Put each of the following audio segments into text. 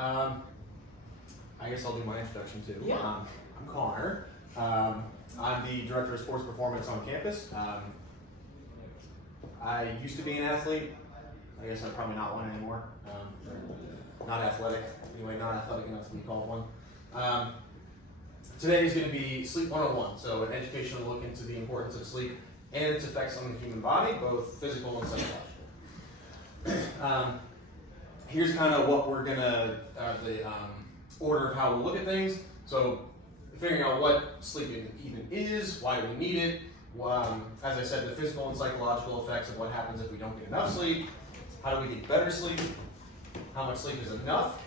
I guess I'll do my introduction too. Yeah. I'm Connor. I'm the Director of Sports Performance on campus. I used to be an athlete. I guess I'm probably not one anymore. Not athletic. Anyway, not athletic enough to be called one. Today is going to be Sleep 101, so an educational look into the importance of sleep and its effects on the human body, both physical and psychological. Here's kind of what we're going to, the order of how we'll look at things. So figuring out what sleep even is, why do we need it, as I said, the physical and psychological effects of what happens if we don't get enough sleep, how do we get better sleep, how much sleep is enough,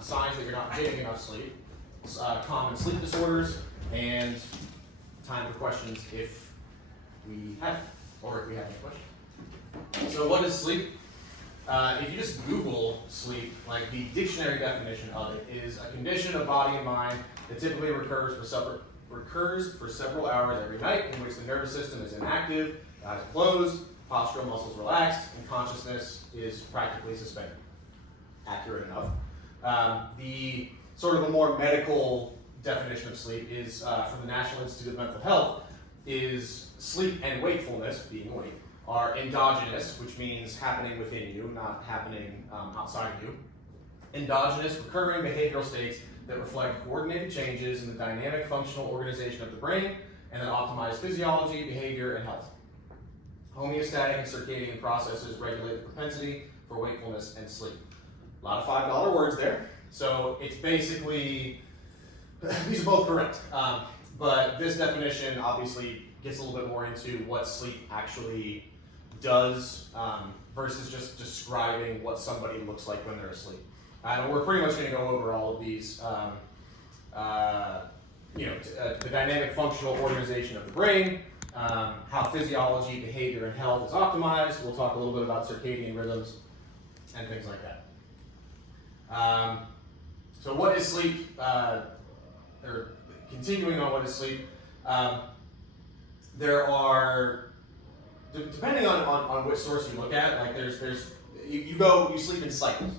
signs that you're not getting enough sleep, common sleep disorders, and time for questions if we have, or if we have any questions. So what is sleep? If you just Google sleep, like the dictionary definition of it is a condition of body and mind that typically recurs for several hours every night, in which the nervous system is inactive, eyes closed, postural muscles relaxed, and consciousness is practically suspended. Accurate enough. The sort of a more medical definition of sleep is from the National Institute of Mental Health, is sleep and wakefulness, being awake, are endogenous, which means happening within you, not happening outside of you. Endogenous, recurring behavioral states that reflect coordinated changes in the dynamic functional organization of the brain and that optimize physiology, behavior, and health. Homeostatic and circadian processes regulate the propensity for wakefulness and sleep. A lot of $5 words there. So it's basically, these are both correct, but this definition obviously gets a little bit more into what sleep actually does versus just describing what somebody looks like when they're asleep. And we're pretty much going to go over all of these, the dynamic functional organization of the brain, how physiology, behavior, and health is optimized. We'll talk a little bit about circadian rhythms and things like that. So what is sleep, or continuing on what is sleep, there are, depending on which source you look at, like you sleep in cycles.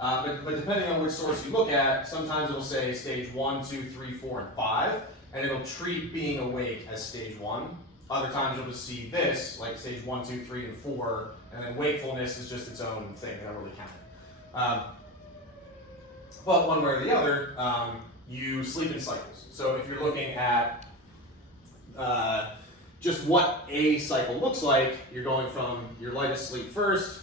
But depending on which source you look at, sometimes it'll say stage 1, 2, 3, 4, and 5, and it'll treat being awake as stage 1. Other times you'll just see this, like stage 1, 2, 3, and 4, and then wakefulness is just its own thing. They don't really count it. But one way or the other, you sleep in cycles. So if you're looking at just what a cycle looks like, you're going from your lightest sleep first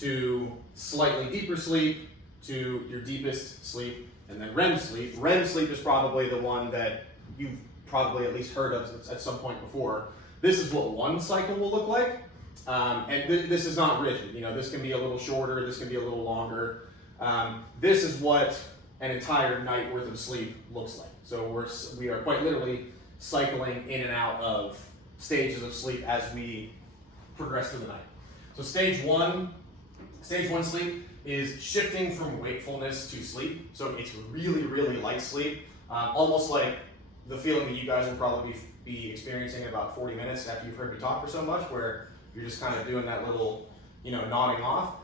to slightly deeper sleep to your deepest sleep, and then REM sleep. REM sleep is probably the one that you've probably at least heard of at some point before. This is what one cycle will look like, and this is not rigid. This can be a little shorter, this can be a little longer. This is what an entire night worth of sleep looks like. So we are quite literally cycling in and out of stages of sleep as we progress through the night. So stage one sleep is shifting from wakefulness to sleep. So it's really, really light sleep, almost like the feeling that you guys will probably be experiencing in about 40 minutes after you've heard me talk for so much, where you're just kind of doing that little, nodding off.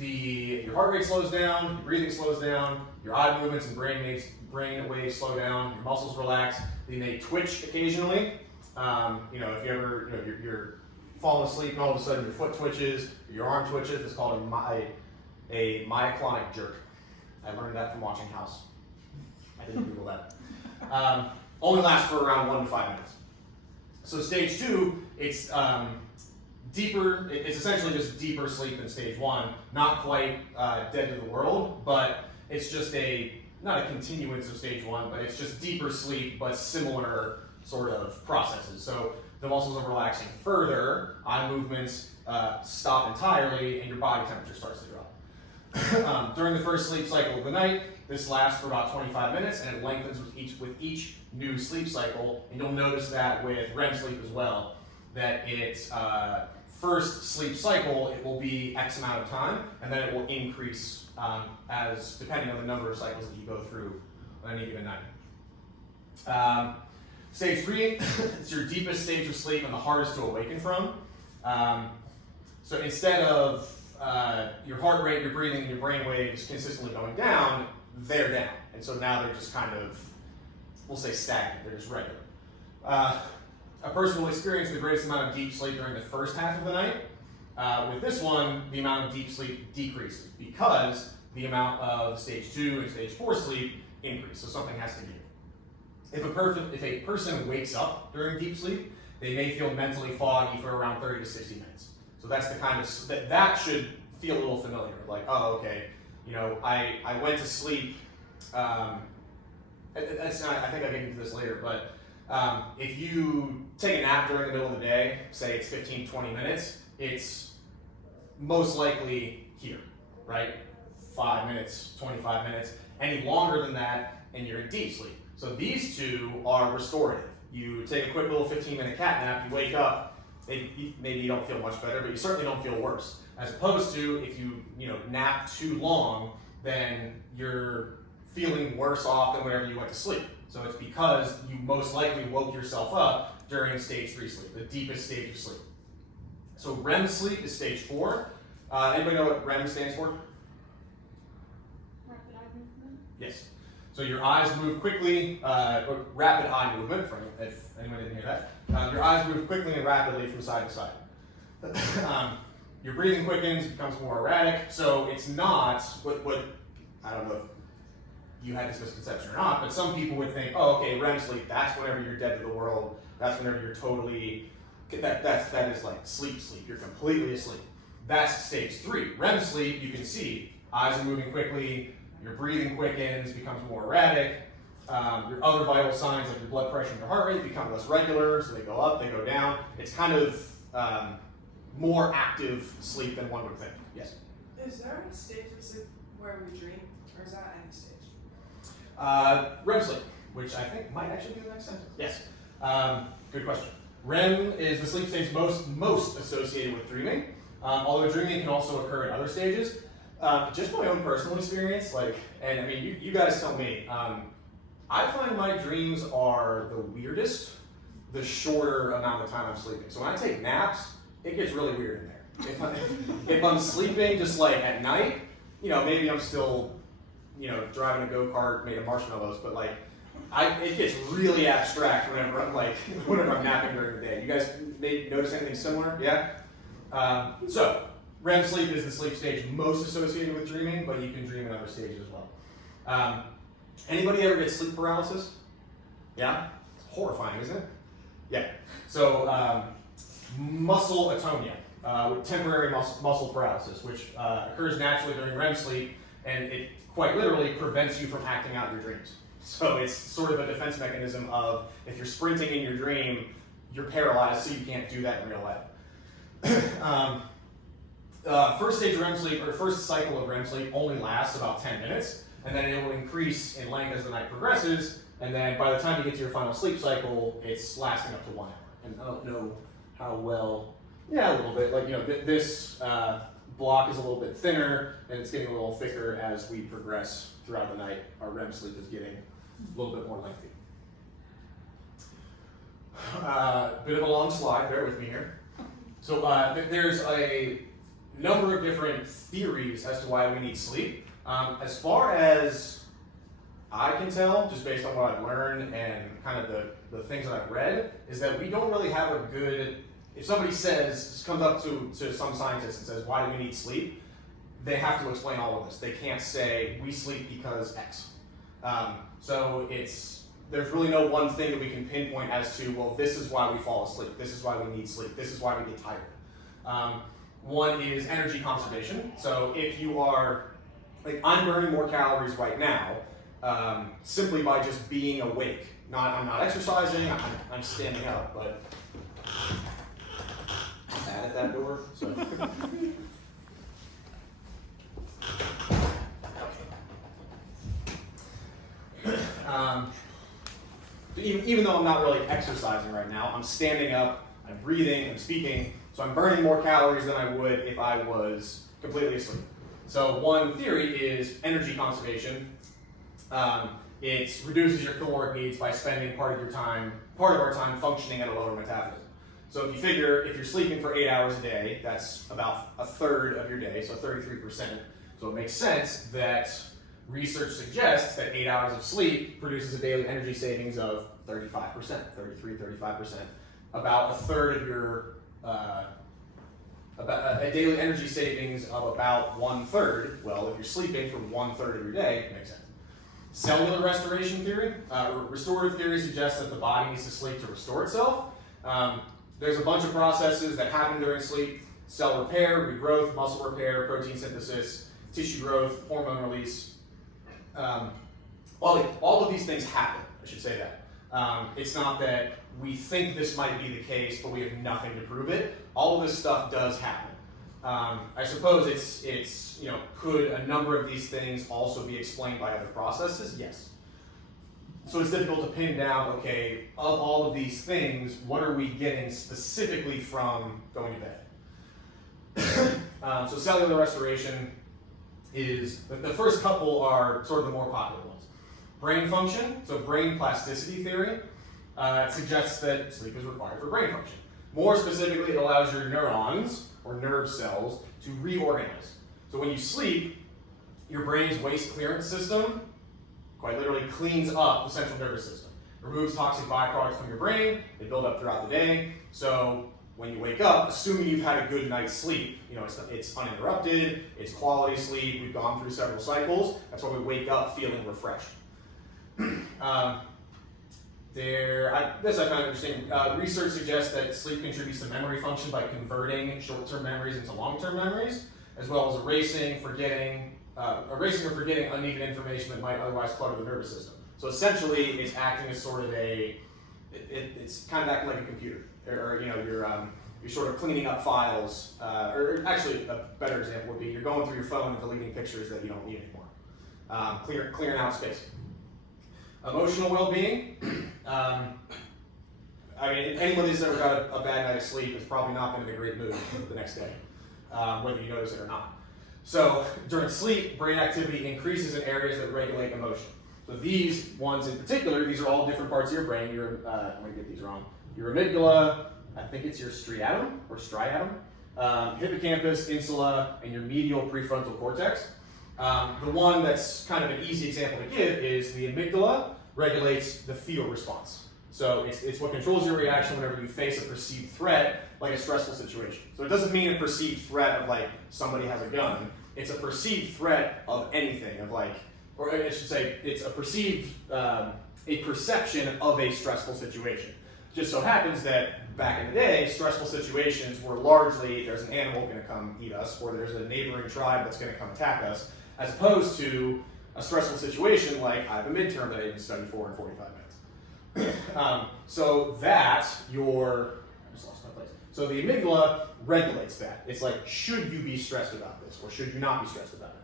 Your heart rate slows down, your breathing slows down, your eye movements and brain waves slow down, your muscles relax. They may twitch occasionally. If you ever, you're falling asleep and all of a sudden your foot twitches, or your arm twitches, it's called a myoclonic jerk. I learned that from watching House. I didn't Google that. Only lasts for around 1 to 5 minutes. So stage 2, it's deeper. It's essentially just deeper sleep than stage 1. Not quite dead to the world, but it's just not a continuance of stage 1, but it's just deeper sleep, but similar sort of processes. So the muscles are relaxing further, eye movements stop entirely, and your body temperature starts to drop. During the first sleep cycle of the night, this lasts for about 25 minutes, and it lengthens with each new sleep cycle. And you'll notice that with REM sleep as well, that its first sleep cycle, it will be X amount of time, and then it will increase as depending on the number of cycles that you go through on any given night. Stage 3, it's your deepest stage of sleep and the hardest to awaken from. So instead of your heart rate, your breathing, and your brain waves consistently going down, they're down. And so now they're just kind of, we'll say stagnant, they're just regular. A person will experience the greatest amount of deep sleep during the first half of the night. With this one, the amount of deep sleep decreases because the amount of stage 2 and stage 4 sleep increase, so something has to give. If a person wakes up during deep sleep, they may feel mentally foggy for around 30 to 60 minutes. So that's the kind of, that should feel a little familiar, like, oh, okay, you know, I went to sleep, that's not, I think I'll get into this later, but if you take a nap during the middle of the day, say it's 15, 20 minutes, it's most likely here, right? 5 minutes, 25 minutes, any longer than that, and you're in deep sleep. So these two are restorative. You take a quick little 15-minute cat nap, you wake up, maybe you don't feel much better, but you certainly don't feel worse. As opposed to if you nap too long, then you're feeling worse off than whenever you went to sleep. So it's because you most likely woke yourself up during stage 3 sleep, the deepest stage of sleep. So REM sleep is stage 4. Anybody know what REM stands for? Rapid eye movement? Yes. So your eyes move quickly, rapid eye movement, if anyone didn't hear that. Your eyes move quickly and rapidly from side to side. Your breathing quickens, becomes more erratic, so it's not what I don't know if you had this misconception or not, but some people would think, oh, okay, REM sleep, that's whenever you're dead to the world, that's whenever you're totally, that is like sleep, you're completely asleep. That's stage 3. REM sleep, you can see, eyes are moving quickly, your breathing quickens, becomes more erratic, your other vital signs like your blood pressure and your heart rate become less regular, so they go up, they go down. It's kind of more active sleep than one would think. Yes? Is there a stage of sleep where we dream, or is that any stage? REM sleep, which I think might actually be the next sentence. Yes. Good question. REM is the sleep stage most associated with dreaming, although dreaming can also occur in other stages. Just my own personal experience, and I mean, you guys tell me, I find my dreams are the weirdest the shorter amount of time I'm sleeping. So when I take naps, it gets really weird in there. If I'm sleeping just like at night, maybe I'm still, driving a go-kart made of marshmallows, but it gets really abstract whenever I'm napping during the day. You guys may notice anything similar? Yeah? So REM sleep is the sleep stage most associated with dreaming, but you can dream in other stages as well. Anybody ever get sleep paralysis? Yeah? It's horrifying, isn't it? Yeah. So muscle atonia, temporary muscle paralysis, which occurs naturally during REM sleep, and it quite literally prevents you from acting out your dreams. So it's sort of a defense mechanism of if you're sprinting in your dream, you're paralyzed, so you can't do that in real life. First stage of REM sleep, or first cycle of REM sleep, only lasts about 10 minutes, and then it will increase in length as the night progresses, and then by the time you get to your final sleep cycle, it's lasting up to 1 hour. And I don't know how well, yeah, a little bit, this block is a little bit thinner, and it's getting a little thicker as we progress throughout the night. Our REM sleep is getting a little bit more lengthy. Bit of a long slide, bear with me here. So there's a number of different theories as to why we need sleep. As far as I can tell, just based on what I've learned and kind of the things that I've read, is that we don't really have a good, if somebody comes up to some scientist and says, why do we need sleep? They have to explain all of this. They can't say, we sleep because X. So there's really no one thing that we can pinpoint as to, well, this is why we fall asleep. This is why we need sleep. This is why we get tired. One is energy conservation. So if you are, I'm burning more calories right now simply by just being awake. I'm not exercising, I'm standing up, but I'm bad at that door, so. Even though I'm not really exercising right now, I'm standing up, I'm breathing, I'm speaking, so I'm burning more calories than I would if I was completely asleep. So one theory is energy conservation. It reduces your caloric needs by spending part of our time functioning at a lower metabolism. So if you figure if you're sleeping for 8 hours a day, that's about a third of your day, so 33%. So it makes sense that research suggests that 8 hours of sleep produces a daily energy savings of 35%, 35%. About a third of your, about a daily energy savings of about 1/3. Well, if you're sleeping for 1/3 of your day, it makes sense. Cellular restoration theory, restorative theory suggests that the body needs to sleep to restore itself. There's a bunch of processes that happen during sleep: cell repair, regrowth, muscle repair, protein synthesis, tissue growth, hormone release. All of these things happen, I should say that. It's not that we think this might be the case, but we have nothing to prove it. All of this stuff does happen. I suppose it's could a number of these things also be explained by other processes? Yes. So it's difficult to pin down, okay, of all of these things, what are we getting specifically from going to bed? So cellular restoration is, the first couple are sort of the more popular ones. Brain function, so brain plasticity theory, suggests that sleep is required for brain function. More specifically, it allows your neurons, or nerve cells, to reorganize. So when you sleep, your brain's waste clearance system quite literally cleans up the central nervous system, removes toxic byproducts from your brain, they build up throughout the day. So when you wake up, assuming you've had a good night's sleep, it's uninterrupted, it's quality sleep, we've gone through several cycles, that's why we wake up feeling refreshed. This I found interesting. Research suggests that sleep contributes to memory function by converting short-term memories into long-term memories, as well as erasing or forgetting uneven information that might otherwise clutter the nervous system. So essentially, it's acting as sort of it's kind of acting like a computer, or you're sort of cleaning up files. Or actually, a better example would be you're going through your phone and deleting pictures that you don't need anymore. Clearing out space. Emotional well-being. Anyone who's ever got a bad night of sleep is probably not been in a great mood the next day, whether you notice it or not. So during sleep, brain activity increases in areas that regulate emotion. So these ones in particular, these are all different parts of your brain. I'm going to get these wrong. Your amygdala, I think it's your striatum, hippocampus, insula, and your medial prefrontal cortex. The one that's kind of an easy example to give is the amygdala regulates the fear response. So it's what controls your reaction whenever you face a perceived threat, like a stressful situation. So it doesn't mean a perceived threat of like somebody has a gun. It's a perceived threat of anything, or I should say, it's a perception of a stressful situation. Just so happens that back in the day, stressful situations were largely there's an animal going to come eat us, or there's a neighboring tribe that's going to come attack us, as opposed to a stressful situation like I have a midterm that I didn't study for in 45 minutes. So the amygdala regulates that. It's like, should you be stressed about this, or should you not be stressed about it?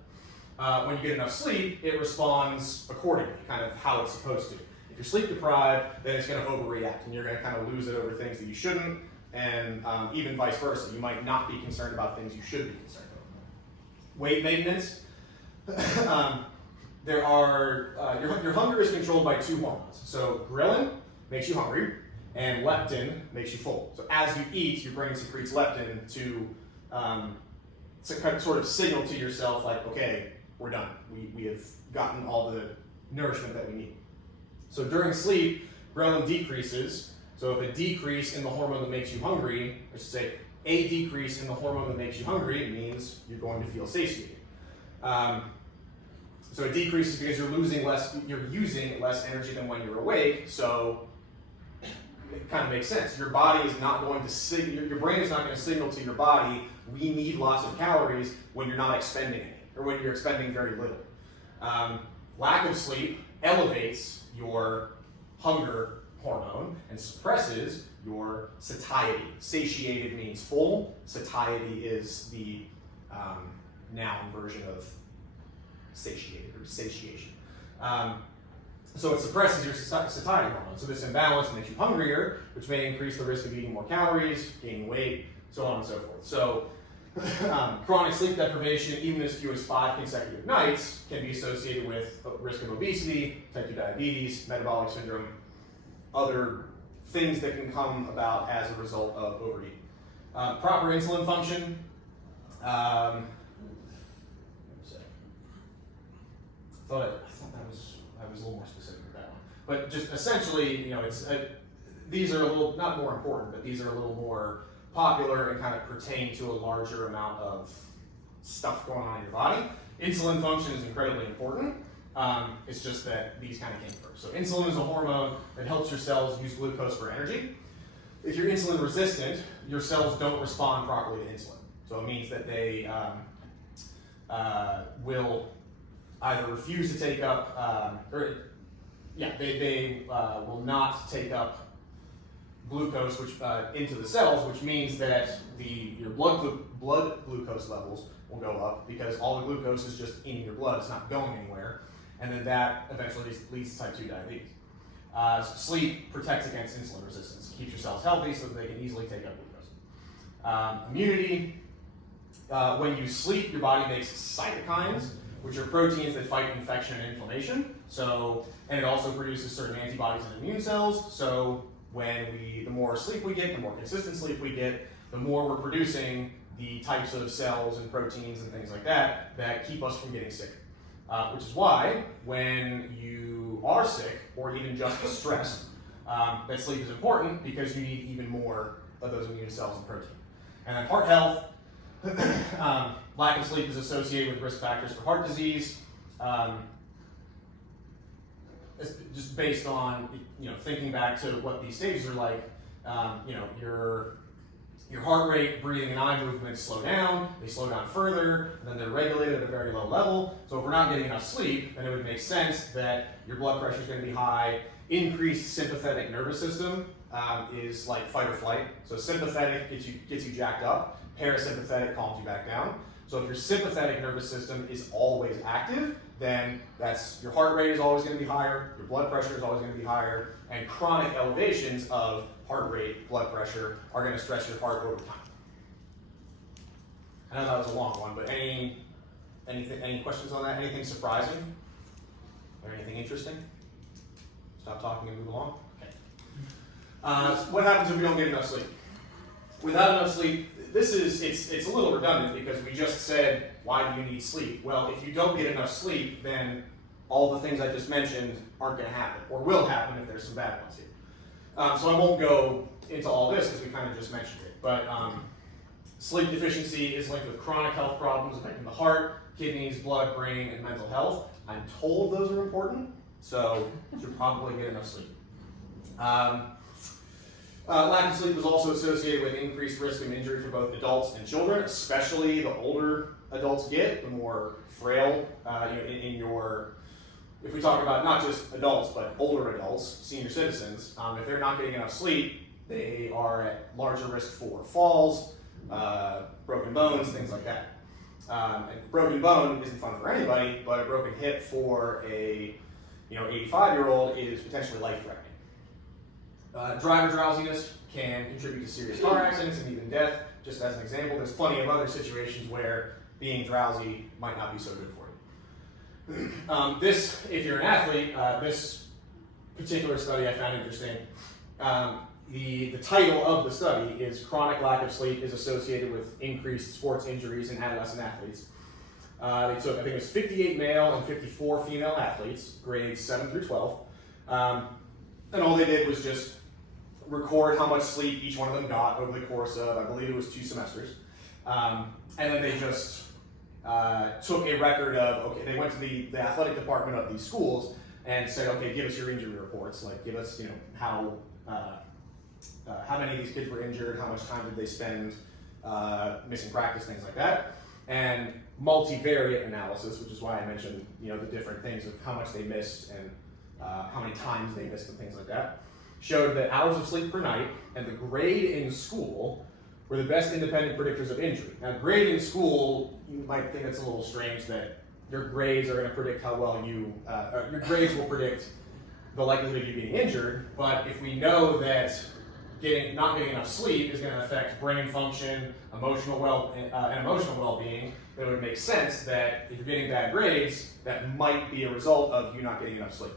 When you get enough sleep, it responds accordingly, kind of how it's supposed to. If you're sleep deprived, then it's going to overreact, and you're going to kind of lose it over things that you shouldn't, and even vice versa. You might not be concerned about things you should be concerned about. Weight maintenance. Your hunger is controlled by two hormones. So ghrelin makes you hungry, and leptin makes you full. So as you eat, your brain secretes leptin to kind of sort of signal to yourself like, okay, we're done. We have gotten all the nourishment that we need. So during sleep, ghrelin decreases. So if a decrease in the hormone that makes you hungry, I should say a decrease in the hormone that makes you hungry means you're going to feel satiated. So it decreases because you're using less energy than when you're awake. So it kind of makes sense. Your body is not going to your brain is not going to signal to your body, we need lots of calories when you're not expending any, or when you're expending very little. Lack of sleep elevates your hunger hormone and suppresses your satiety. Satiated means full. Satiety is the noun version of satiated or satiation. So it suppresses your satiety hormone. So this imbalance makes you hungrier, which may increase the risk of eating more calories, gaining weight, so on and so forth. So chronic sleep deprivation, even as few as 5 consecutive nights, can be associated with risk of obesity, type 2 diabetes, metabolic syndrome, other things that can come about as a result of overeating. Proper insulin function. I thought I was a little more specific with that one. But just essentially, these are a little, not more important, but these are a little more popular and kind of pertain to a larger amount of stuff going on in your body. Insulin function is incredibly important. It's just that these kind of came first. So insulin is a hormone that helps your cells use glucose for energy. If you're insulin resistant, your cells don't respond properly to insulin. So it means that they will either refuse to take up, they will not take up glucose into the cells, which means that your blood glucose levels will go up because all the glucose is just in your blood, it's not going anywhere, and then that eventually leads to type 2 diabetes. Sleep protects against insulin resistance, keeps your cells healthy so that they can easily take up glucose. Immunity, when you sleep, your body makes cytokines, which are proteins that fight infection and inflammation. And it also produces certain antibodies in immune cells. So the more sleep we get, the more consistent sleep we get, the more we're producing the types of cells and proteins and things like that keep us from getting sick. Which is why when you are sick or even just stressed, that sleep is important because you need even more of those immune cells and protein. And then heart health, lack of sleep is associated with risk factors for heart disease. It's just based on thinking back to what these stages are like. Your heart rate, breathing, and eye movements slow down. They slow down further, and then they're regulated at a very low level. So if we're not getting enough sleep, then it would make sense that your blood pressure is going to be high. Increased sympathetic nervous system is like fight or flight. So sympathetic gets you jacked up. Parasympathetic calms you back down. So if your sympathetic nervous system is always active, then your heart rate is always going to be higher, your blood pressure is always going to be higher, and chronic elevations of heart rate, blood pressure are going to stress your heart over time. I know that was a long one, but any questions on that? Anything surprising? Or anything interesting? Stop talking and move along? Okay. What happens if we don't get enough sleep? Without enough sleep, it's a little redundant because we just said, why do you need sleep? Well, if you don't get enough sleep, then all the things I just mentioned aren't going to happen, or will happen if there's some bad ones here. So I won't go into all this because we kind of just mentioned it. But sleep deficiency is linked with chronic health problems affecting the heart, kidneys, blood, brain, and mental health. I'm told those are important, so you should probably get enough sleep. Lack of sleep is also associated with increased risk of injury for both adults and children, especially the older adults get, the more frail if we talk about not just adults, but older adults, senior citizens, if they're not getting enough sleep, they are at larger risk for falls, broken bones, things like that. And broken bone isn't fun for anybody, but a broken hip for a 85-year-old is potentially life-threatening. Driver drowsiness can contribute to serious car accidents and even death. Just as an example, there's plenty of other situations where being drowsy might not be so good for you. If you're an athlete, this particular study I found interesting. The title of the study is Chronic Lack of Sleep is Associated with Increased Sports Injuries in Adolescent Athletes. They took, I think it was 58 male and 54 female athletes, grades 7 through 12. And all they did was just record how much sleep each one of them got over the course of, I believe it was 2 semesters. And then they just took a record of, they went to the athletic department of these schools and said, okay, give us your injury reports. Like, give us, how many of these kids were injured, how much time did they spend missing practice, things like that. And multivariate analysis, which is why I mentioned, the different things of how much they missed and how many times they missed and things like that, showed that hours of sleep per night and the grade in school were the best independent predictors of injury. Now, grade in school, you might think it's a little strange that your grades are going to predict how well your grades will predict the likelihood of you being injured, but if we know that not getting enough sleep is going to affect brain function, emotional well-being, then it would make sense that if you're getting bad grades, that might be a result of you not getting enough sleep.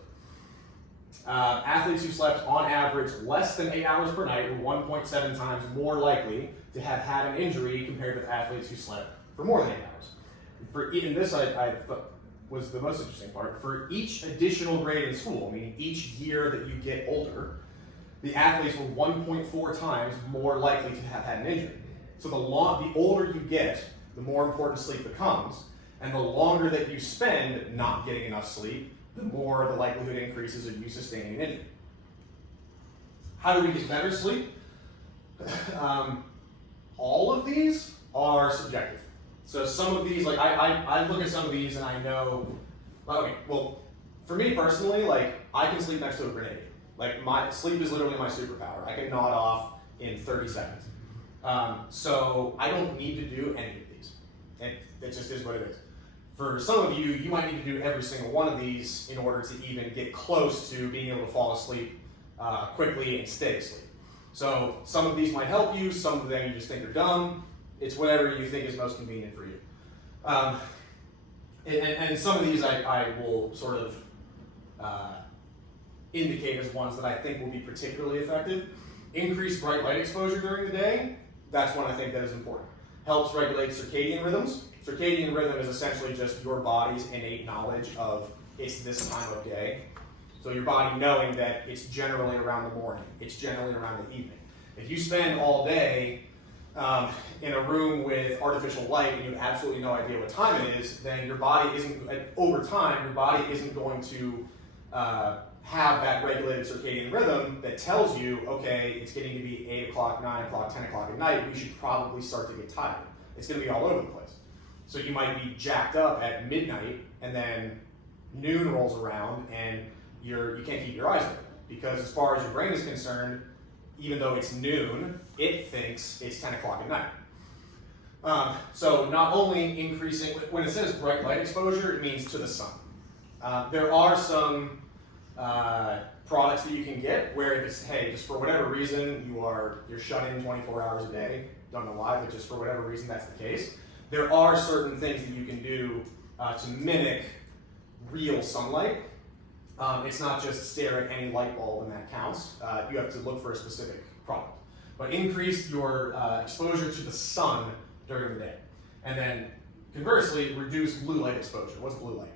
Athletes who slept on average less than 8 hours per night were 1.7 times more likely to have had an injury compared with athletes who slept for more than 8 hours. And this I thought was the most interesting part. For each additional grade in school, meaning each year that you get older, the athletes were 1.4 times more likely to have had an injury. So the older you get, the more important sleep becomes, and the longer that you spend not getting enough sleep, the more the likelihood increases of you sustaining an injury. How do we get better sleep? All of these are subjective. So some of these, like I look at some of these and I know, okay, well, for me personally, like I can sleep next to a grenade. Like my sleep is literally my superpower. I can nod off in 30 seconds. So I don't need to do any of these. And it just is what it is. For some of you, you might need to do every single one of these in order to even get close to being able to fall asleep quickly and stay asleep. So some of these might help you, some of them you just think are dumb. It's whatever you think is most convenient for you. And some of these I will sort of indicate as ones that I think will be particularly effective. Increase bright light exposure during the day. That's one I think that is important. Helps regulate circadian rhythms. Circadian rhythm is essentially just your body's innate knowledge of it's this time of day. So your body knowing that it's generally around the morning, it's generally around the evening. If you spend all day in a room with artificial light and you have absolutely no idea what time it is, then your body isn't, over time, your body isn't going to have that regulated circadian rhythm that tells you, okay, it's getting to be 8 o'clock, 9 o'clock, 10 o'clock at night, we should probably start to get tired. It's going to be all over the place. So you might be jacked up at midnight and then noon rolls around and you can't keep your eyes open because as far as your brain is concerned, even though it's noon, it thinks it's 10 o'clock at night. So not only increasing, when it says bright light exposure, it means to the sun. There are some products that you can get where if it's, hey, just for whatever reason, you're shut in 24 hours a day, don't know why, but just for whatever reason that's the case. There are certain things that you can do to mimic real sunlight. It's not just stare at any light bulb and that counts. You have to look for a specific product. But increase your exposure to the sun during the day. And then conversely, reduce blue light exposure. What's blue light?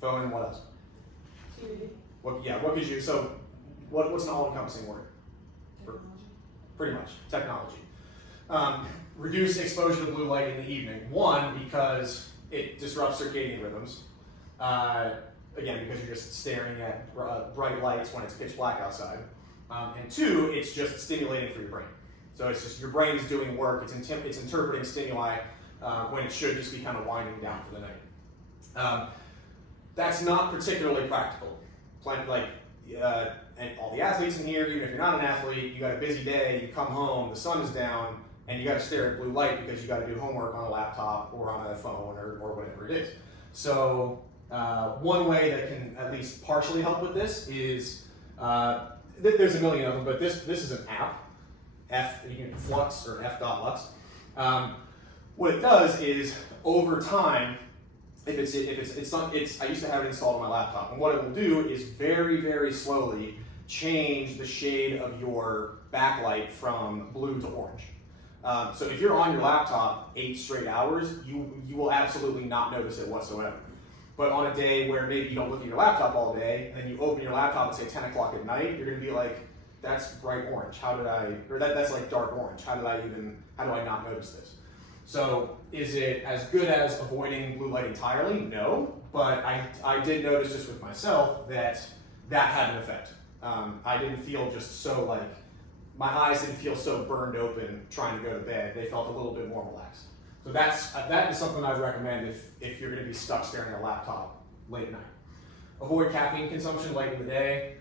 Phone and what else? TV. What gives you, so what's an all-encompassing word? Technology. Pretty much, technology. Reduce exposure to blue light in the evening. One, because it disrupts circadian rhythms. Again, because you're just staring at bright lights when it's pitch black outside. And two, it's just stimulating for your brain. So it's just your brain is doing work, it's interpreting stimuli when it should just be kind of winding down for the night. That's not particularly practical. And all the athletes in here, even if you're not an athlete, you got a busy day, you come home, the sun is down, and you got to stare at blue light because you got to do homework on a laptop or on a phone or whatever it is. So one way that can at least partially help with this is, there's a million of them, but this is an app, Flux or f.lux. What it does is over time, I used to have it installed on my laptop, and what it will do is very, very slowly change the shade of your backlight from blue to orange. So if you're on your laptop 8 straight hours, you will absolutely not notice it whatsoever. But on a day where maybe you don't look at your laptop all day, and then you open your laptop at say 10 o'clock at night, you're gonna be like, that's bright orange, that's like dark orange, how do I not notice this? So is it as good as avoiding blue light entirely? No, but I did notice just with myself that had an effect. I didn't feel just so like, my eyes didn't feel so burned open trying to go to bed. They felt a little bit more relaxed. So that is something I'd recommend if you're gonna be stuck staring at a laptop late at night. Avoid caffeine consumption late in the day.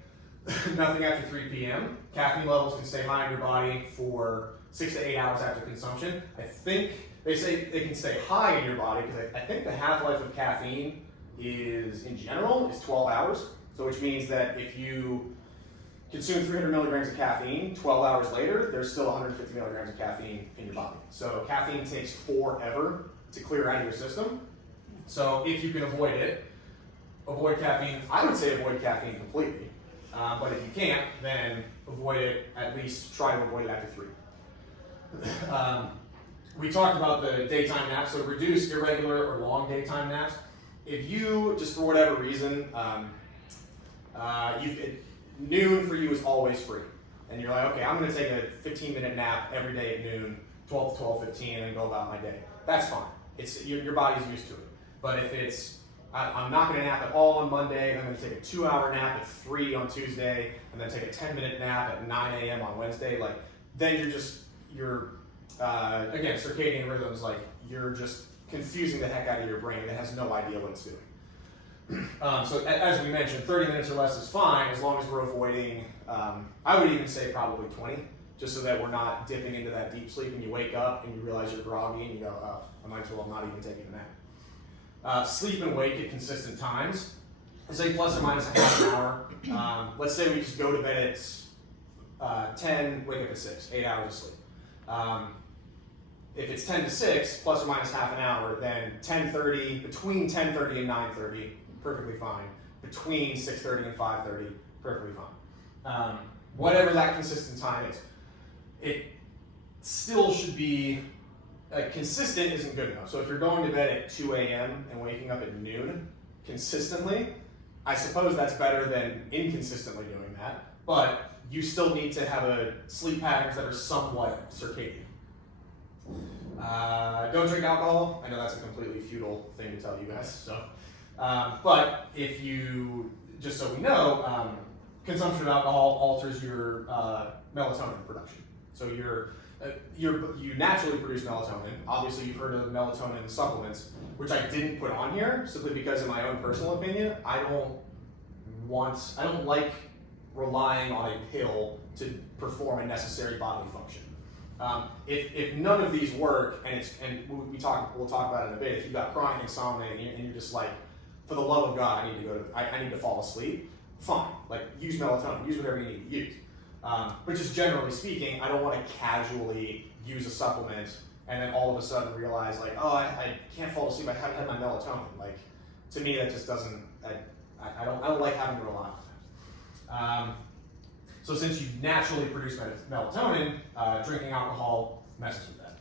Nothing after 3 p.m. Caffeine levels can stay high in your body for 6 to 8 hours after consumption. I think they say they can stay high in your body because I think the half-life of caffeine in general, 12 hours. So which means that if you consume 300 milligrams of caffeine, 12 hours later, there's still 150 milligrams of caffeine in your body. So caffeine takes forever to clear out of your system. So if you can avoid it, avoid caffeine. I would say avoid caffeine completely. But if you can't, then avoid it, at least try to avoid it after 3. We talked about the daytime naps, so reduce irregular or long daytime naps. If you, just for whatever reason, noon for you is always free. And you're like, okay, I'm gonna take a 15-minute nap every day at noon, 12 to 12:15, and then go about my day. That's fine. It's your body's used to it. But if it's, I'm not gonna nap at all on Monday, and I'm gonna take a 2-hour nap at 3 on Tuesday, and then take a 10-minute nap at 9 a.m. on Wednesday, like, then again, circadian rhythms, like, you're just confusing the heck out of your brain that has no idea what it's doing. So as we mentioned, 30 minutes or less is fine as long as we're avoiding, I would even say probably 20, just so that we're not dipping into that deep sleep and you wake up and you realize you're groggy and you go, oh, I might as well not even taking a nap. Sleep and wake at consistent times. I say plus or minus a half an hour. Let's say we just go to bed at 10, wake up at 6, 8 hours of sleep. If it's 10 to 6, plus or minus half an hour, then 10:30, between 10:30 and 9:30, perfectly fine. Between 6:30 and 5:30, perfectly fine. Whatever that consistent time is. It still should be, consistent isn't good enough. So if you're going to bed at 2 a.m. and waking up at noon consistently, I suppose that's better than inconsistently doing that, but you still need to have sleep patterns that are somewhat circadian. Don't drink alcohol. I know that's a completely futile thing to tell you guys. So, but if you, just so we know, consumption of alcohol alters your melatonin production. So you naturally produce melatonin. Obviously, you've heard of melatonin supplements, which I didn't put on here simply because, in my own personal opinion, I don't like relying on a pill to perform a necessary bodily function. If none of these work, and we'll talk about it in a bit, if you've got chronic insomnia and you're just like, for the love of God, I need to fall asleep, fine, like use melatonin, use whatever you need to use. But just generally speaking, I don't want to casually use a supplement and then all of a sudden realize like, oh, I can't fall asleep, I haven't had my melatonin. Like, to me, that just doesn't, I don't like having to rely on that. So since you naturally produce melatonin, drinking alcohol messes with that.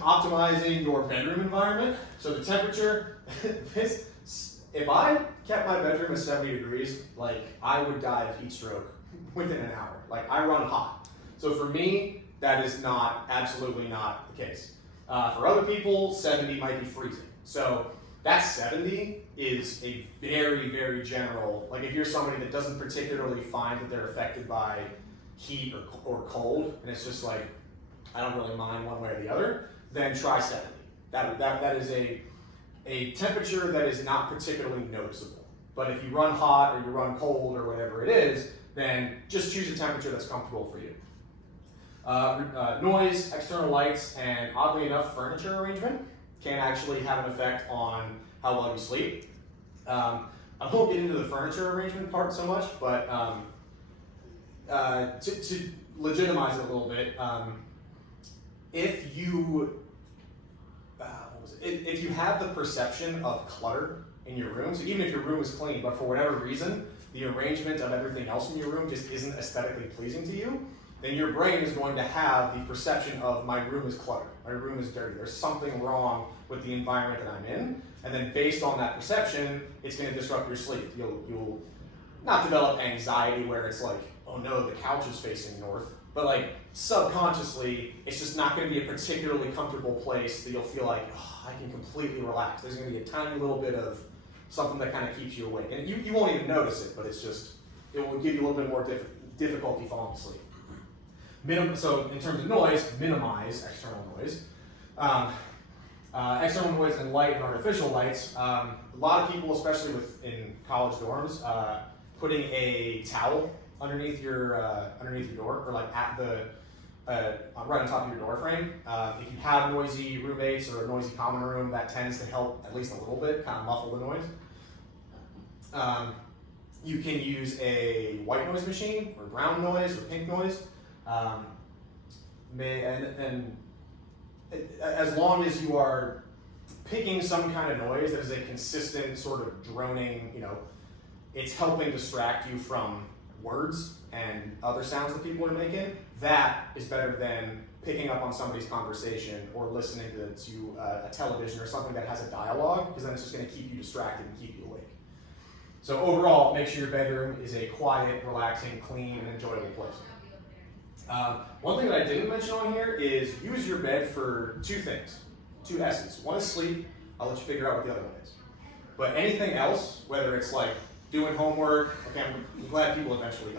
Optimizing your bedroom environment. So the temperature, if I kept my bedroom at 70 degrees, like I would die of heat stroke within an hour. Like I run hot. So for me, that is absolutely not the case. For other people, 70 might be freezing. So that 70 is a very, very general, like if you're somebody that doesn't particularly find that they're affected by heat or cold, and it's just like, I don't really mind one way or the other, then try 70. That is a temperature that is not particularly noticeable. But if you run hot or you run cold or whatever it is, then just choose a temperature that's comfortable for you. Noise, external lights, and oddly enough, furniture arrangement can actually have an effect on how well you sleep. I won't get into the furniture arrangement part so much, but to legitimize it a little bit, if you have the perception of clutter in your room, so even if your room is clean, but for whatever reason, the arrangement of everything else in your room just isn't aesthetically pleasing to you, then your brain is going to have the perception of my room is cluttered, my room is dirty, there's something wrong with the environment that I'm in, and then based on that perception, it's going to disrupt your sleep. You'll not develop anxiety where it's like, oh no, the couch is facing north, but like subconsciously, it's just not going to be a particularly comfortable place that you'll feel like, oh, I can completely relax. There's going to be a tiny little bit of something that kind of keeps you awake. And you won't even notice it, but it will give you a little bit more difficulty falling asleep. So in terms of noise, minimize external noise. External noise and light and artificial lights. A lot of people, especially in college dorms, putting a towel underneath your door, or like at the right on top of your door frame. If you have noisy roommates or a noisy common room, that tends to help at least a little bit, kind of muffle the noise. You can use a white noise machine, or brown noise, or pink noise. And as long as you are picking some kind of noise that is a consistent sort of droning, it's helping distract you from words and other sounds that people are making, that is better than picking up on somebody's conversation or listening to a television or something that has a dialogue, because then it's just going to keep you distracted and keep you awake. So overall, make sure your bedroom is a quiet, relaxing, clean, and enjoyable place. One thing that I didn't mention on here is use your bed for two things, two S's. One is sleep. I'll let you figure out what the other one is. But anything else, whether it's like doing homework, okay, I'm glad people eventually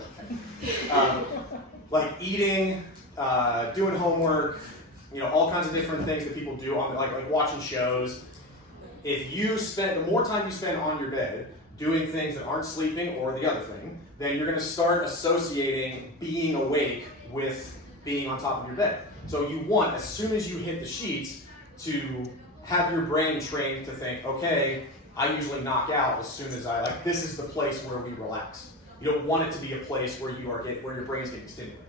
go, like eating, doing homework, all kinds of different things that people do on like watching shows. If you spend, the more time you spend on your bed doing things that aren't sleeping or the other thing, then you're going to start associating being awake with being on top of your bed. So you want, as soon as you hit the sheets, to have your brain trained to think, okay, I usually knock out as soon as this is the place where we relax. You don't want it to be a place where where your brain's getting stimulated.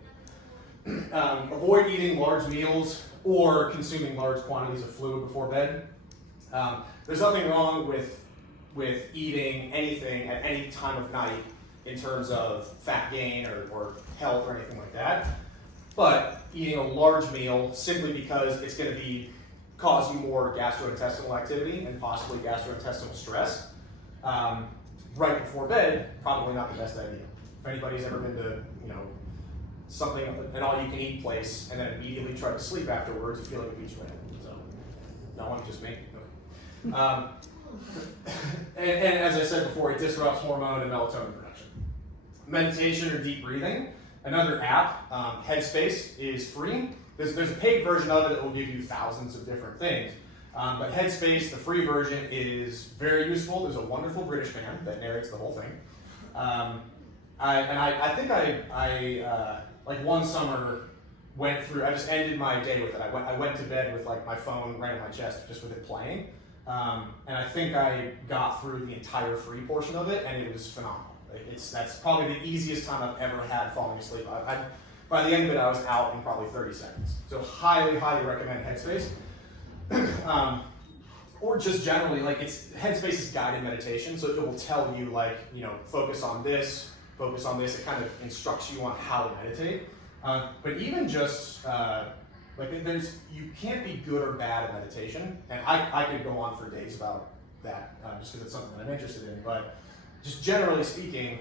Avoid eating large meals or consuming large quantities of fluid before bed. There's nothing wrong with eating anything at any time of night in terms of fat gain or health or anything like that. But eating a large meal simply because it's going to cause you more gastrointestinal activity and possibly gastrointestinal stress right before bed, probably not the best idea. If anybody's ever been to, something, an all-you-can-eat place, and then immediately try to sleep afterwards, you feel like a beach man. So, no one just make it. And as I said before, it disrupts hormone and melatonin production. Meditation or deep breathing. Another app, Headspace, is free. There's a paid version of it that will give you thousands of different things. But Headspace, the free version, is very useful. There's a wonderful British man that narrates the whole thing. I think like one summer I just ended my day with it. I went to bed with like my phone right on my chest just with it playing. And I think I got through the entire free portion of it, and it was phenomenal. That's probably the easiest time I've ever had falling asleep. By the end of it, I was out in probably 30 seconds. So highly, highly recommend Headspace. Or just generally, Headspace is guided meditation, so it will tell you focus on this. It kind of instructs you on how to meditate. But even just you can't be good or bad at meditation, and I could go on for days about that just because it's something that I'm interested in. But just generally speaking,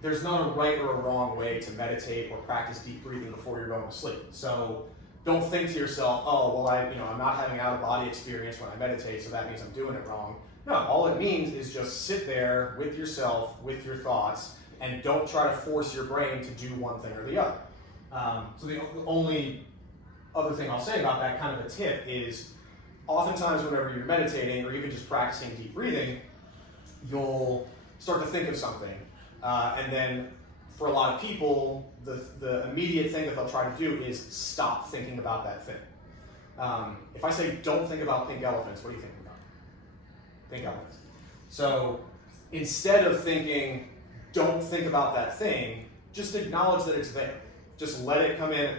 there's not a right or a wrong way to meditate or practice deep breathing before you're going to sleep. So don't think to yourself, oh, well, I'm not having out-of-body experience when I meditate, so that means I'm doing it wrong. No, all it means is just sit there with yourself, with your thoughts, and don't try to force your brain to do one thing or the other. So the only other thing I'll say about that, kind of a tip, is oftentimes whenever you're meditating or even just practicing deep breathing, you'll start to think of something. And then for a lot of people, the immediate thing that they'll try to do is stop thinking about that thing. If I say don't think about pink elephants, what do you think about? Pink elephants. So instead of thinking don't think about that thing, just acknowledge that it's there. Just let it come in.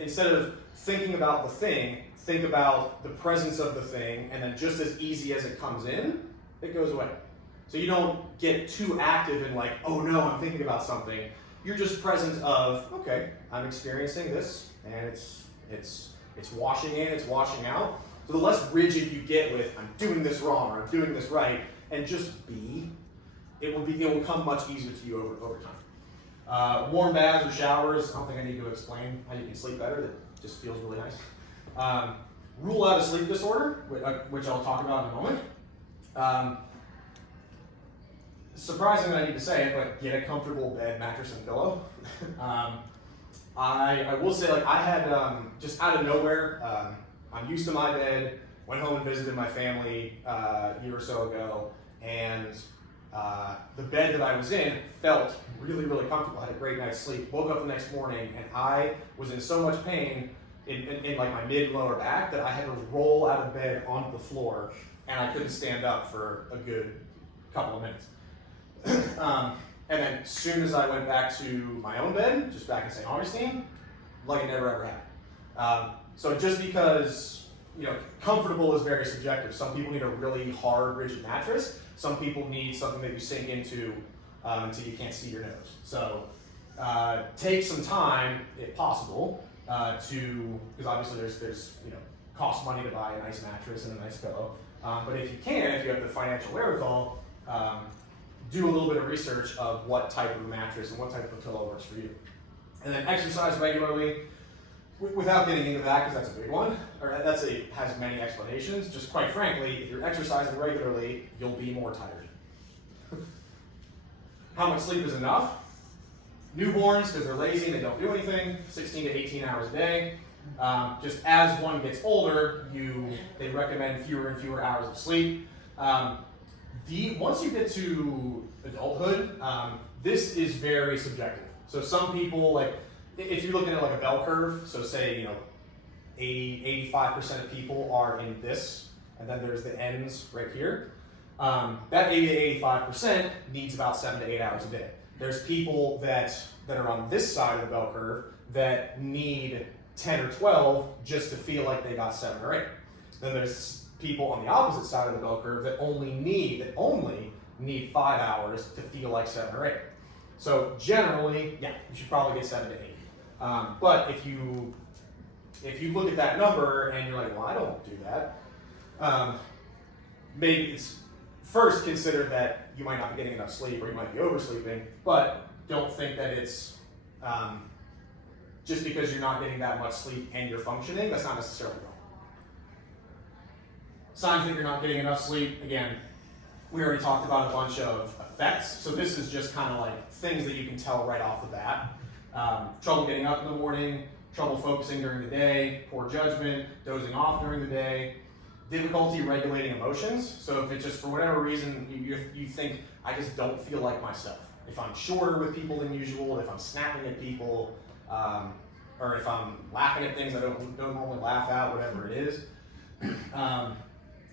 Instead of thinking about the thing, think about the presence of the thing, and then just as easy as it comes in, it goes away. So you don't get too active in oh no, I'm thinking about something. You're just present of, okay, I'm experiencing this, and it's washing in, it's washing out. So the less rigid you get with, I'm doing this wrong or I'm doing this right, and just be, it will come much easier to you over time. Warm baths or showers, I don't think I need to explain how you can sleep better. That just feels really nice. Rule out a sleep disorder, which I'll talk about in a moment. Surprising that I need to say it, but get a comfortable bed, mattress, and pillow. I will say, I had, just out of nowhere, I'm used to my bed, went home and visited my family a year or so ago, and the bed that I was in felt really, really comfortable. I had a great night's sleep. Woke up the next morning, and I was in so much pain in my mid and lower back that I had to roll out of bed onto the floor, and I couldn't stand up for a good couple of minutes. And then as soon as I went back to my own bed, just back in St. Augustine, like it never ever happened. So just because comfortable is very subjective. Some people need a really hard, rigid mattress. Some people need something that you sink into until you can't see your nose. So take some time, if possible, because obviously there's cost money to buy a nice mattress and a nice pillow. But if you can, if you have the financial wherewithal, do a little bit of research of what type of mattress and what type of pillow works for you. And then exercise regularly. Without getting into that, because that's a big one, or has many explanations, just quite frankly, if you're exercising regularly, you'll be more tired. How much sleep is enough? Newborns, because they're lazy and they don't do anything, 16 to 18 hours a day. Just as one gets older, they recommend fewer and fewer hours of sleep. Once you get to adulthood, this is very subjective. So some people, if you're looking at a bell curve, so say 85% of people are in this, and then there's the ends right here. That 80 to 85% needs about 7 to 8 hours a day. There's people that are on this side of the bell curve that need 10 or 12 just to feel like they got 7 or 8. Then there's people on the opposite side of the bell curve that only need 5 hours to feel like 7 or 8. So generally, you should probably get 7 to 8. But if you look at that number and you're like, well, I don't do that, maybe it's first consider that you might not be getting enough sleep or you might be oversleeping, but don't think that it's just because you're not getting that much sleep and you're functioning, that's not necessarily wrong. Signs that you're not getting enough sleep, again, we already talked about a bunch of effects, so this is just kind of like things that you can tell right off the bat. Trouble getting up in the morning, trouble focusing during the day, poor judgment, dozing off during the day, difficulty regulating emotions. So if it's just for whatever reason you think, I just don't feel like myself. If I'm shorter with people than usual, if I'm snapping at people, or if I'm laughing at things I don't normally laugh at, whatever it is.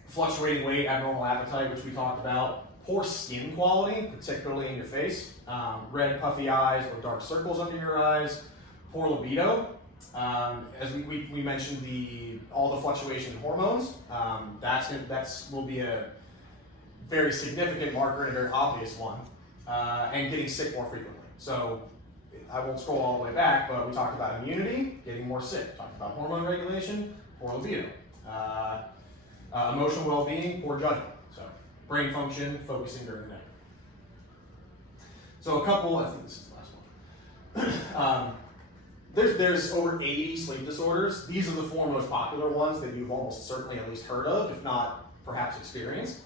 Fluctuating weight, abnormal appetite, which we talked about. Poor skin quality, particularly in your face. Red puffy eyes or dark circles under your eyes. Poor libido. As we mentioned, all the fluctuation in hormones. That will be a very significant marker and a very obvious one. And getting sick more frequently. So I won't scroll all the way back, but we talked about immunity, getting more sick. Talked about hormone regulation, poor libido. Emotional well-being, poor judgment. So brain function, focusing during the day. So I think this is the last one. There's over 80 sleep disorders. These are the 4 most popular ones that you've almost certainly at least heard of, if not perhaps experienced.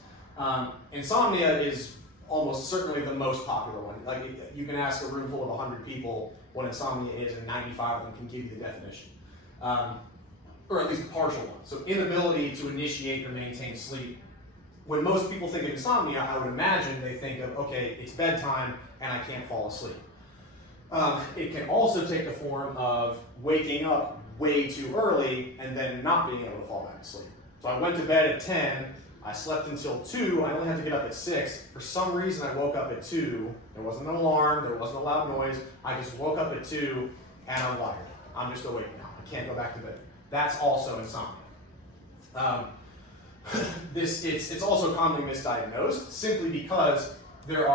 Insomnia is almost certainly the most popular one. Like you can ask a room full of 100 people what insomnia is, and 95 of them can give you the definition. Or at least a partial one. So inability to initiate or maintain sleep. When most people think of insomnia, I would imagine they think of, okay, it's bedtime and I can't fall asleep. It can also take the form of waking up way too early and then not being able to fall back asleep. So I went to bed at 10, I slept until 2, I only had to get up at 6. For some reason I woke up at 2, there wasn't an alarm, there wasn't a loud noise, I just woke up at 2 and I'm wired. I'm just awake now, I can't go back to bed. That's also insomnia. It's also commonly misdiagnosed simply because the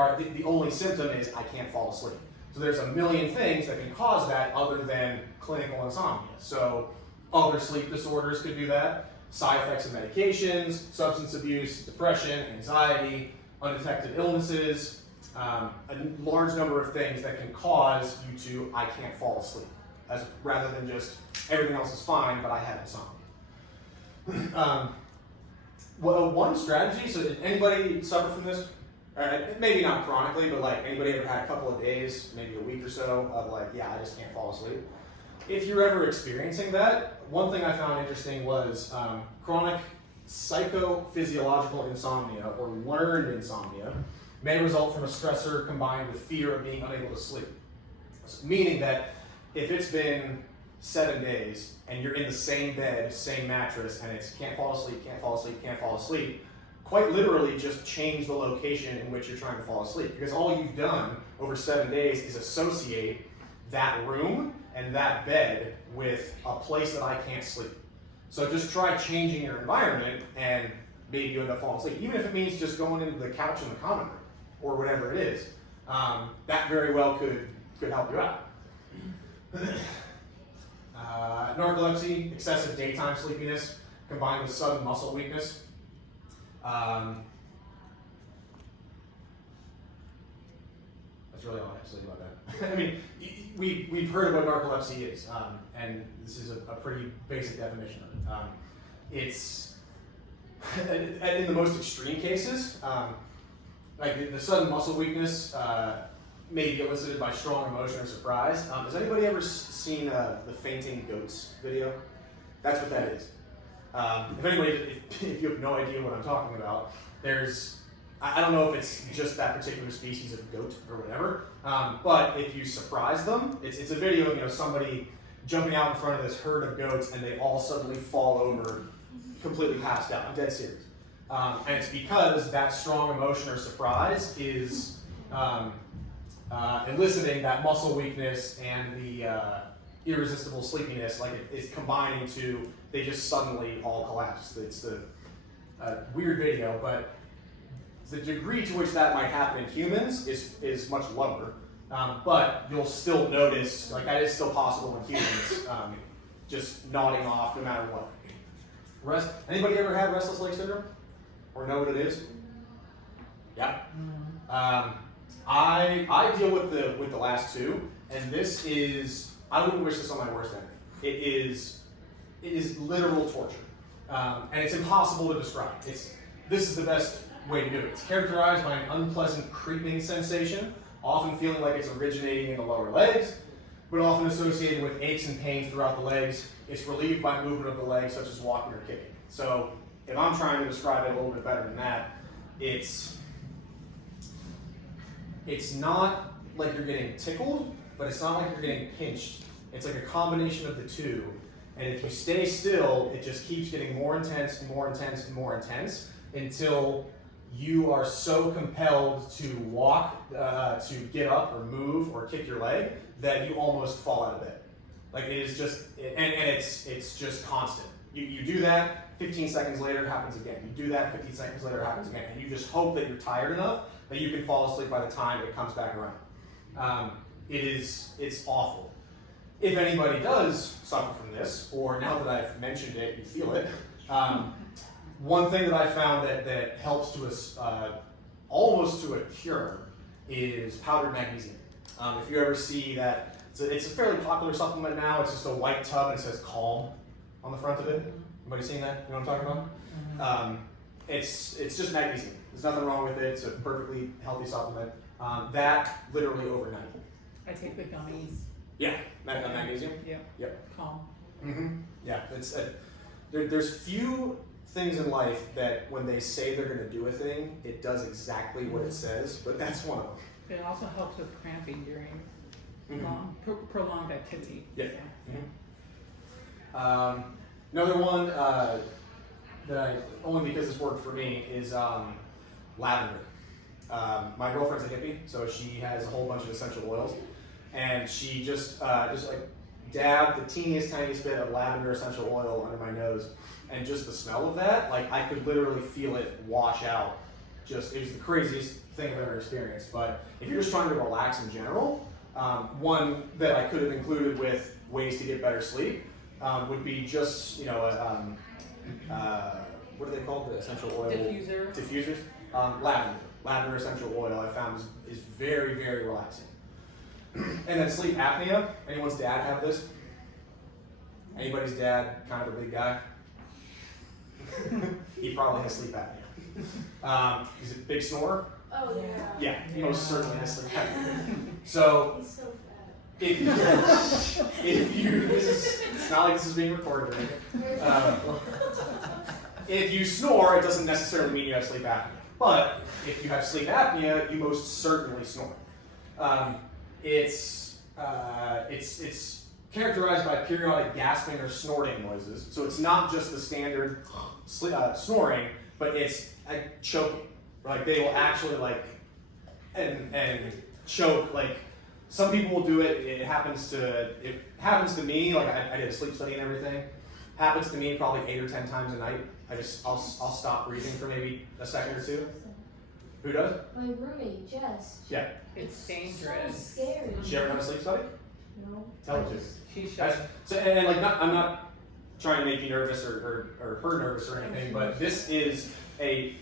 only symptom is I can't fall asleep. So there's a million things that can cause that other than clinical insomnia. So other sleep disorders could do that, side effects of medications, substance abuse, depression, anxiety, undetected illnesses, a large number of things that can cause you to, I can't fall asleep, rather than just everything else is fine, but I have insomnia. Well, one strategy, so did anybody suffer from this? Maybe not chronically, but like anybody ever had a couple of days, maybe a week or so of like, I just can't fall asleep. If you're ever experiencing that, one thing I found interesting was chronic psychophysiological insomnia or learned insomnia may result from a stressor combined with fear of being unable to sleep. Meaning that if it's been 7 days and you're in the same bed, same mattress, and it's can't fall asleep, can't fall asleep, can't fall asleep, quite literally just change the location in which you're trying to fall asleep. Because all you've done over 7 days is associate that room and that bed with a place that I can't sleep. So just try changing your environment and maybe you end up falling asleep. Even if it means just going into the couch in the common room or whatever it is, that very well could help you out. Narcolepsy, excessive daytime sleepiness combined with sudden muscle weakness. That's really all I have to say about that. I mean, we've heard what narcolepsy is, and this is a pretty basic definition of it. It's, in the most extreme cases, like the sudden muscle weakness may be elicited by strong emotion or surprise. Has anybody ever seen the fainting goats video? That's what that is. If you have no idea what I'm talking about, I don't know if it's just that particular species of goat or whatever, but if you surprise them, it's a video of somebody jumping out in front of this herd of goats and they all suddenly fall over, completely passed out. I'm dead serious. And it's because that strong emotion or surprise is eliciting that muscle weakness and the irresistible sleepiness, like it's combining to, they just suddenly all collapse. It's a weird video, but the degree to which that might happen in humans is much lower, but you'll still notice, like that is still possible in humans, just nodding off no matter what. Anybody ever had restless leg syndrome? Or know what it is? Yeah. I deal with the last two, and this is, I wouldn't wish this on my worst enemy. It is literal torture, and it's impossible to describe. This is the best way to do it. It's characterized by an unpleasant creeping sensation, often feeling like it's originating in the lower legs, but often associated with aches and pains throughout the legs. It's relieved by movement of the legs, such as walking or kicking. So if I'm trying to describe it a little bit better than that, it's not like you're getting tickled, but it's not like you're getting pinched. It's like a combination of the two. And if you stay still, it just keeps getting more intense and more intense and more intense until you are so compelled to walk, to get up or move or kick your leg that you almost fall out of bed. Like it is just, and it's just constant. You do that, 15 seconds later it happens again. You do that, 15 seconds later it happens again. And you just hope that you're tired enough that you can fall asleep by the time it comes back around. It's awful. If anybody does suffer from this, or now that I've mentioned it, you feel it, one thing that I found that helps to us almost to a cure is powdered magnesium. If you ever see that, it's a fairly popular supplement now. It's just a white tub and it says Calm on the front of it. Anybody seen that? You know what I'm talking about? It's just magnesium. There's nothing wrong with it. It's a perfectly healthy supplement. That literally overnight. I take the gummies. Yeah, magnesium. Yeah. Yep. Calm. Mm-hmm. Yeah, it's there's few things in life that when they say they're going to do a thing, it does exactly what it says. But that's one of them. It also helps with cramping during prolonged activity. Yeah. So, Another one that I, only because this worked for me, is lavender. My girlfriend's a hippie, so she has a whole bunch of essential oils, and she just like dabbed the teeniest, tiniest bit of lavender essential oil under my nose, and just the smell of that, like I could literally feel it wash out. It was the craziest thing I've ever experienced. But if you're just trying to relax in general, one that I could have included with ways to get better sleep would be just, what are they called? The essential oil? Diffusers. Lavender essential oil I found is very, very relaxing. And then sleep apnea. Anyone's dad have this? Anybody's dad kind of a big guy? He probably has sleep apnea. He's a big snorer? Oh, yeah. Yeah, he most certainly has sleep apnea. So, He's so fat. if you it's not like this is being recorded or anything. If you snore, it doesn't necessarily mean you have sleep apnea. But if you have sleep apnea, you most certainly snore. It's characterized by periodic gasping or snorting noises. So it's not just the standard snoring, but it's choking. Like they will actually and choke. Like some people will do it. It happens to me. Like I did a sleep study and everything. Happens to me probably 8 or 10 times a night. I'll stop breathing for maybe a second or two. Who does? My roommate, Jess. Yeah. It's dangerous. So scary. Did she ever have a sleep study? No. Tell her to. She should. So, and like, I'm not trying to make you nervous or her nervous or anything, but this is a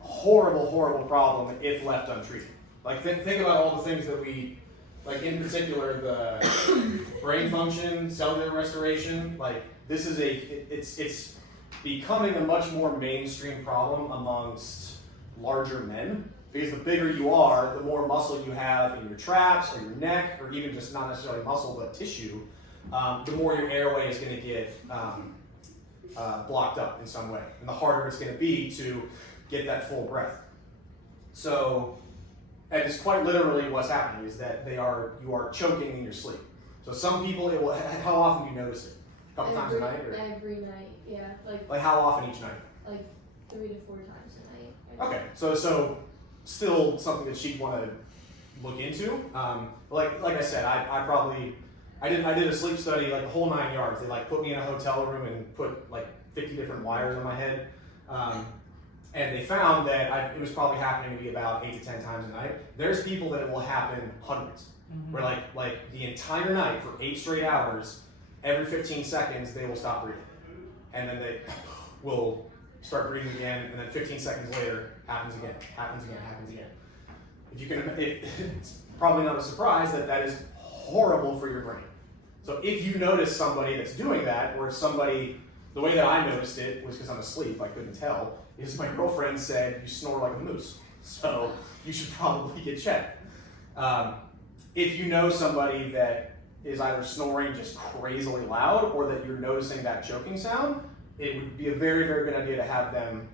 horrible, horrible problem if left untreated. Like, think about all the things that we, like in particular, the brain function, cellular restoration. Like, this is it's becoming a much more mainstream problem amongst larger men. Because the bigger you are, the more muscle you have in your traps or your neck, or even just not necessarily muscle but tissue, the more your airway is going to get blocked up in some way, and the harder it's going to be to get that full breath. So, and it's quite literally what's happening is that you are choking in your sleep. So some people, it will. How often do you notice it? A couple times a night, or Every night, yeah. like how often each night? Like 3 to 4 times a night. Okay, so still something that she'd want to look into. Like I said, I did a sleep study like the whole 9 yards. They like put me in a hotel room and put like 50 different wires on my head, and they found that it was probably happening to me about 8 to 10 times a night. There's people that it will happen hundreds, where like the entire night for 8 straight hours, every 15 seconds they will stop breathing, and then they will start breathing again, and then 15 seconds later, happens again. If you can, it's probably not a surprise that is horrible for your brain. So if you notice somebody that's doing that, or if somebody, the way that I noticed it was because I'm asleep, I couldn't tell, is my girlfriend said, you snore like a moose, so you should probably get checked. If you know somebody that is either snoring just crazily loud, or that you're noticing that choking sound, it would be a very, very good idea to have them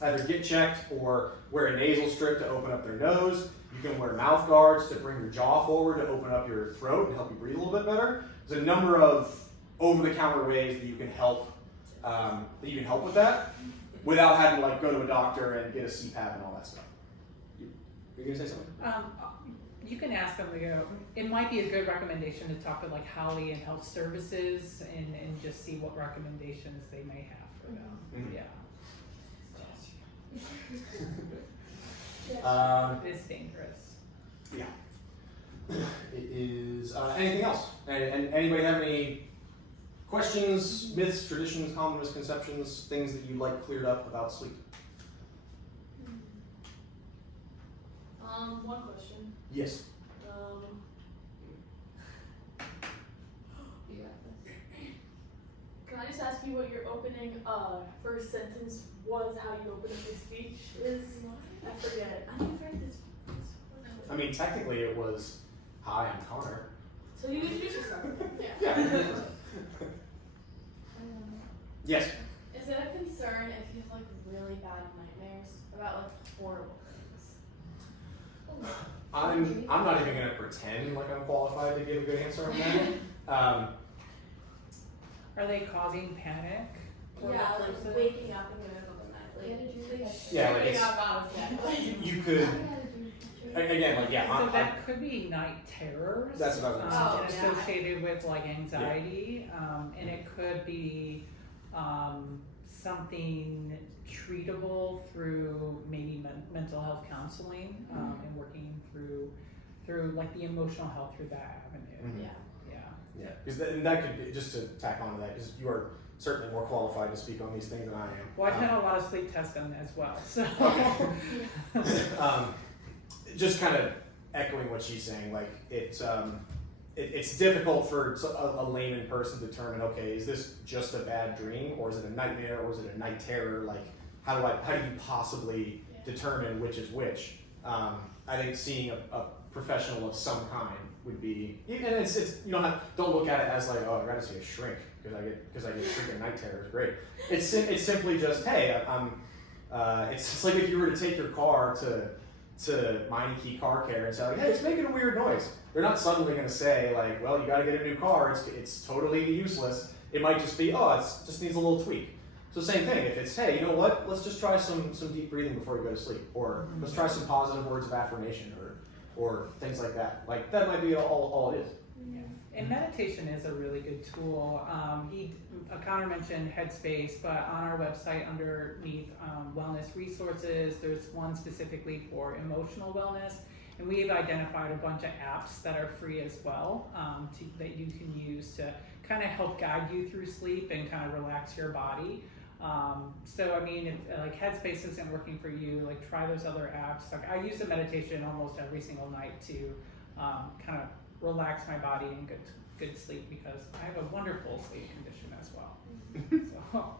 either get checked or wear a nasal strip to open up their nose. You can wear mouth guards to bring your jaw forward to open up your throat and help you breathe a little bit better. There's a number of over-the-counter ways that you can help with that without having to like go to a doctor and get a CPAP and all that stuff. You're gonna say something? You can ask them to go. It might be a good recommendation to talk to like Holly and Health Services and just see what recommendations they may have for them. Mm-hmm. Yeah. It's dangerous. Yeah. It is. Anything else? And anybody have any questions, myths, traditions, common misconceptions, things that you'd like cleared up about sleep? One question. Yes. You got this. Can I just ask you what your opening first sentence was? How you open up your speech is? I forget. I didn't write this. I mean, technically it was, "Hi, I'm Connor." So you introduce yourself. Yeah. Yes. Is it a concern if you have like really bad nightmares about like horrible things? I'm not even gonna pretend like I'm qualified to give a good answer on that. Are they causing panic? for Yeah, the like person? waking up in the middle of the night, like Yeah, like waking it's, up out of bed. you could, again, like, yeah, So that could be night terrors. That's what I was gonna say. and Oh, yeah. associated with like anxiety, and it could be something treatable through maybe mental health counseling and working through like the emotional health through that avenue. Mhm. Yeah. Yeah. yeah, because that could be, just to tack onto that, because you are certainly more qualified to speak on these things than I am. Well, I've had a lot of sleep tests done as well, so. Okay. Just kind of echoing what she's saying, like it's difficult for a layman person to determine, okay, is this just a bad dream, or is it a nightmare, or is it a night terror? Like, how do you possibly determine which is which? I think seeing a professional of some kind would be, and it's you don't look at it as like, oh, I gotta see a shrink because I get freaking night terror is great. It's simply just, hey, it's just like if you were to take your car to Meineke Car Care and say, like, hey, it's making a weird noise. They're not suddenly going to say, like, well, you got to get a new car. It's totally useless. It might just be, oh, it just needs a little tweak. So same thing. If it's, hey, you know what? Let's just try some deep breathing before you go to sleep, or let's try some positive words of affirmation, or things like that. Like that might be all it is. Yeah. And meditation is a really good tool. Connor mentioned Headspace, but on our website underneath wellness resources, there's one specifically for emotional wellness. And we have identified a bunch of apps that are free as well that you can use to kind of help guide you through sleep and kind of relax your body. So I mean, if like Headspace isn't working for you, like try those other apps. Like I use a meditation almost every single night to kind of relax my body and good sleep because I have a wonderful sleep condition as well. So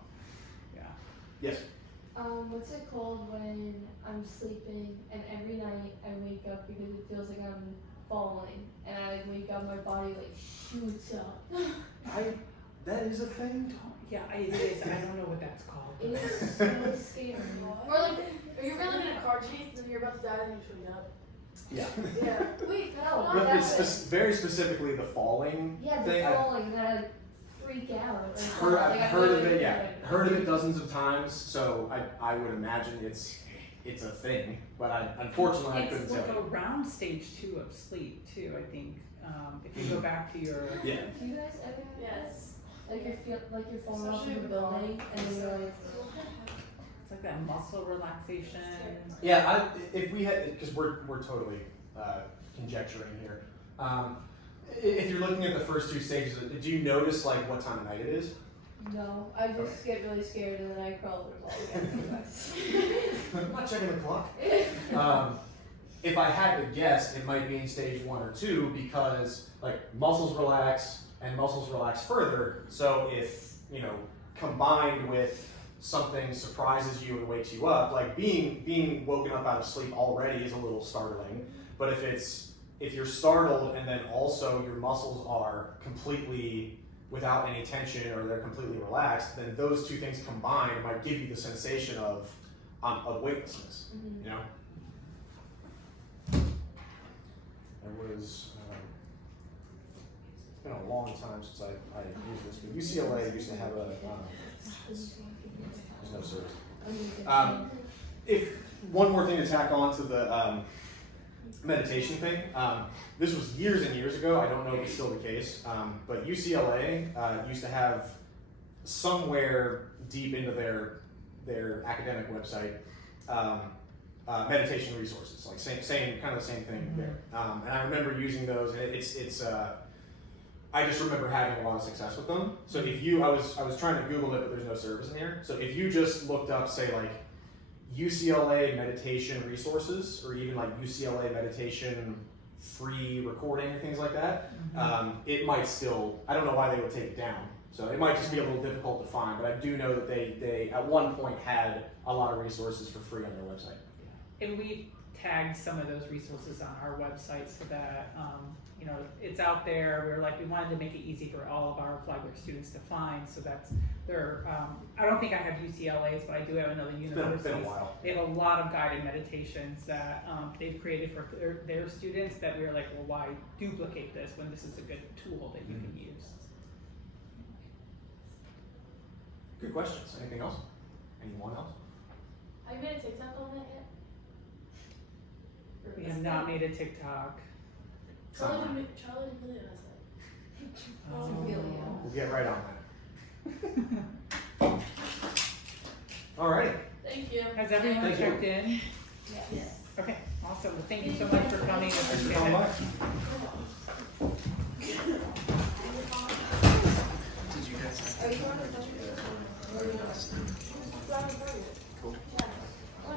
yeah. Yes. What's it called when I'm sleeping and every night I wake up because it feels like I'm falling and I wake up, my body like shoots up. That is a thing. Yeah, it is. I don't know what that's called. It is so scary. Or like, are you really in a car chase and you're about to die and you just wake up? Yeah. Yeah. Wait, No, no, But that's it's very specifically the falling yeah, thing. the falling, you gotta freak out. I've heard of it. Yeah, heard of it dozens of times. So I would imagine it's a thing. But unfortunately I couldn't It's tell like you. around stage 2 of sleep too, I think. If you go back to your Yeah. Do you guys ever have Yes. like you're falling off Especially of the with the building and then you're like, it's like that muscle relaxation. Yeah, if we had, because we're totally conjecturing here. If you're looking at the first 2 stages, do you notice like what time of night it is? no, I just get really scared and then I crawl over the wall again. I'm not checking the clock. If I had to guess, it might be in stage 1 or 2 because like muscles relax and muscles relax further. So if combined with something surprises you and wakes you up, like being woken up out of sleep already is a little startling. But if you're startled and then also your muscles are completely without any tension or they're completely relaxed, then those 2 things combined might give you the sensation of weightlessness. Mhm. You know. There was. It's been a long time since I used this, but UCLA used to have a. There's no service. If one more thing to tack on to the meditation thing, this was years and years ago. I don't know if it's still the case, but UCLA used to have somewhere deep into their academic website meditation resources, like same kind of the same thing there. And I remember using those, and it's I just remember having a lot of success with them. So if I was trying to Google it, but there's no service in here. So if you just looked up, say like UCLA meditation resources, or even like UCLA meditation free recording or things like that, it might still, I don't know why they would take it down. So it might just be a little difficult to find, but I do know that they at one point had a lot of resources for free on their website. And we tagged some of those resources on our website so that it's out there. We wanted to make it easy for all of our Flagler students to find. So that's I don't think I have UCLA's, but I do have another university. It's been a while. They have a lot of guided meditations that they've created for their students that we were like, well, why duplicate this when this is a good tool that you can use? Good questions. Anything else? Anyone else? Have you made a TikTok on that yet? We have not made a TikTok. Charlie D'Amelio has Oh. We'll get right on that. Alright. that. Thank you. Has everyone Thank you. checked in? Yes. Okay, awesome. Well, thank you so much for coming. Thanks for coming by. Are you going to the